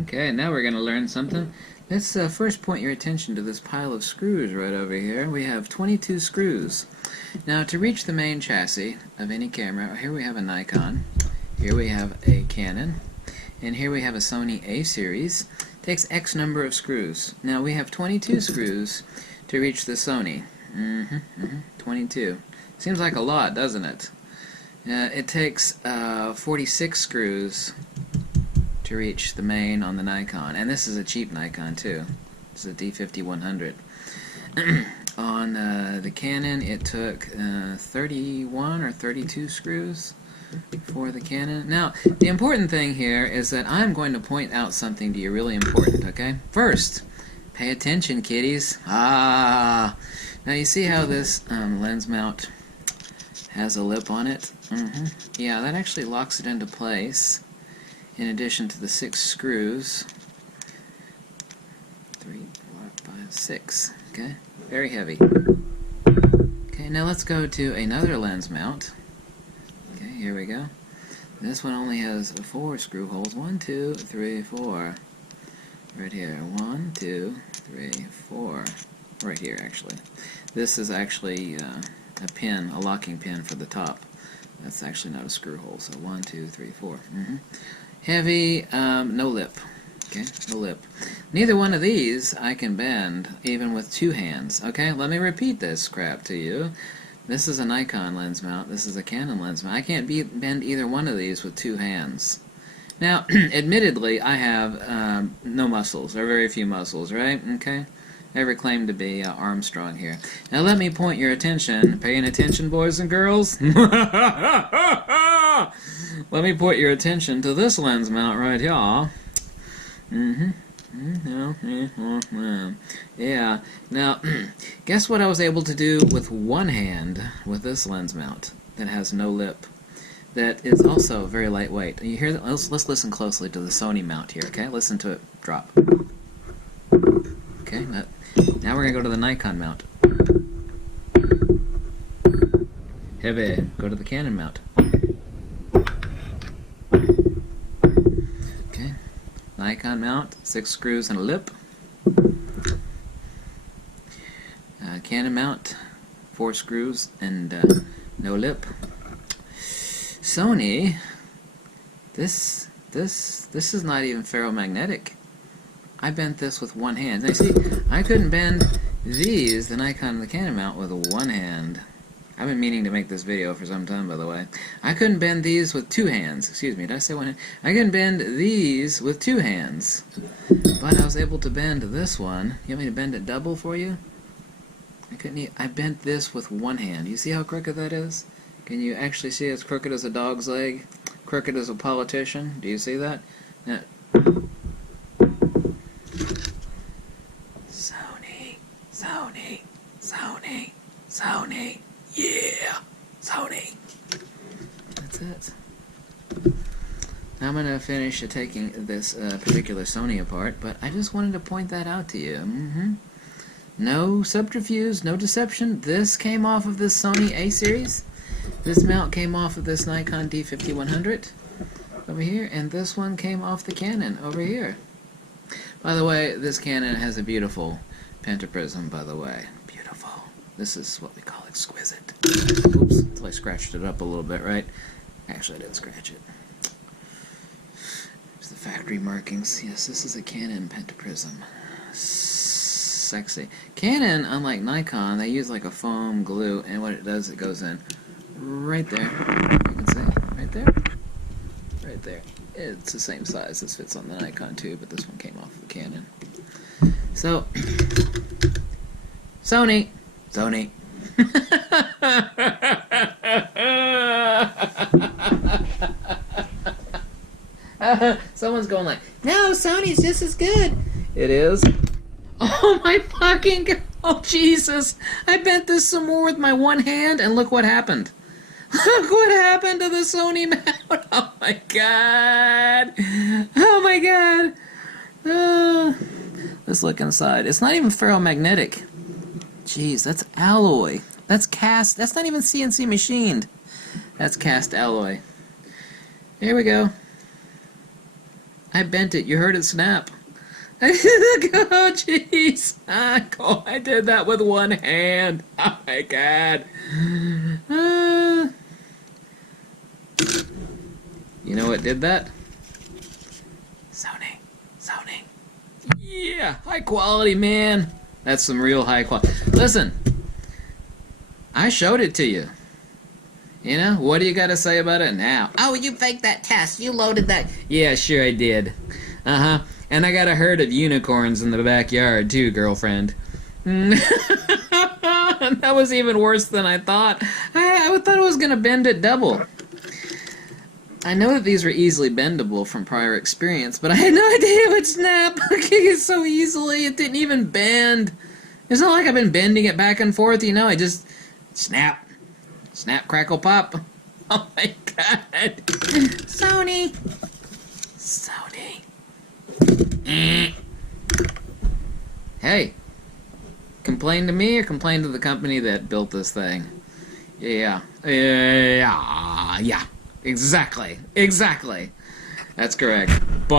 Okay, now we're going to learn something. Let's first point your attention to this pile of screws right over here. We have 22 screws. Now to reach the main chassis of any camera, here we have a Nikon, here we have a Canon, and here we have a Sony A-series. It takes X number of screws. Now we have 22 screws to reach the Sony. 22. Seems like a lot, doesn't it? It takes 46 screws to reach the main on the Nikon, and this is a cheap Nikon too. It's a D50-100. On the Canon, it took 31 or 32 screws for the Canon. Now, the important thing here is that I'm going to point out something to you really important, okay? First, pay attention, kiddies. Now you see how this lens mount has a lip on it? Yeah, that actually locks it into place. In addition to the 6 screws, 3, 4, 5, 6. Okay, very heavy. Okay, now let's go to another lens mount. Okay, here we go. This one only has 4 screw holes. 1, 2, 3, 4. Right here. 1, 2, 3, 4. Right here, actually. This is actually a pin, a locking pin for the top. That's actually not a screw hole. So 1, 2, 3, 4. Heavy, no lip. Okay, no lip. Neither one of these I can bend, even with 2 hands. Okay, let me repeat this crap to you. This is a Nikon lens mount. This is a Canon lens mount. I can't bend either one of these with 2 hands. Now, admittedly, I have no muscles, or very few muscles, right? Okay? Never claimed to be Armstrong here. Now let me point your attention, paying attention, boys and girls? Let me point your attention to this lens mount right here. Yeah. Now, guess what I was able to do with one hand with this lens mount that has no lip? That is also very lightweight. You hear that? Let's listen closely to the Sony mount here, okay? Listen to it drop. Okay, now we're going to go to the Nikon mount. Heavy. Go to the Canon mount. Okay. Nikon mount, 6 screws and a lip. Canon mount, 4 screws and no lip. Sony, this is not even ferromagnetic. I bent this with one hand. Now see, I couldn't bend these, the Nikon and the Canon mount, with one hand. I've been meaning to make this video for some time, by the way. I couldn't bend these with 2 hands. Excuse me, did I say one hand? I couldn't bend these with 2 hands. But I was able to bend this one. You want me to bend it double for you? I bent this with one hand. You see how crooked that is? Can you actually see it's crooked as a dog's leg? Crooked as a politician? Do you see that? Now, Sony, Sony, Sony, yeah, Sony. That's it. Now I'm going to finish taking this particular Sony apart, but I just wanted to point that out to you. No subterfuge, no deception. This came off of this Sony A-series. This mount came off of this Nikon D50-100 over here, and this one came off the Canon over here. By the way, this Canon has a beautiful pentaprism, by the way. Beautiful. This is what we call exquisite. Oops, until I scratched it up a little bit, right? Actually, I didn't scratch it. There's the factory markings. Yes, this is a Canon pentaprism. Sexy. Canon, unlike Nikon, they use like a foam glue, and what it does, it goes in right there. You can see, right there. Right there. It's the same size. This fits on the Nikon too, but this one came off the Canon. So, Sony. Someone's going like, no, Sony's just as good. It is. Oh my fucking God. Oh Jesus. I bent this some more with my one hand, and look what happened. Look what happened to the Sony mount. Oh my God. Oh my God. Let's look inside. It's not even ferromagnetic. Jeez, that's alloy. That's cast. That's not even CNC machined. That's cast alloy. Here we go. I bent it. You heard it snap. Oh, jeez. Oh, I did that with one hand. Oh, my God. You know what did that? Sony. Sony. Yeah, high quality, man. That's some real high quality. Listen, I showed it to you. You know, what do you got to say about it now? Oh, you faked that test. You loaded that. Yeah, sure I did. Uh-huh. And I got a herd of unicorns in the backyard, too, girlfriend. That was even worse than I thought. I thought it was going to bend it double. I know that these were easily bendable from prior experience, but I had no idea it would snap so easily. It didn't even bend. It's not like I've been bending it back and forth, you know. I just snap. Snap, crackle, pop. Oh my God. Sony. Sony. Hey. Complain to me or complain to the company that built this thing? Yeah. Yeah. Exactly. Exactly. That's correct. Bye.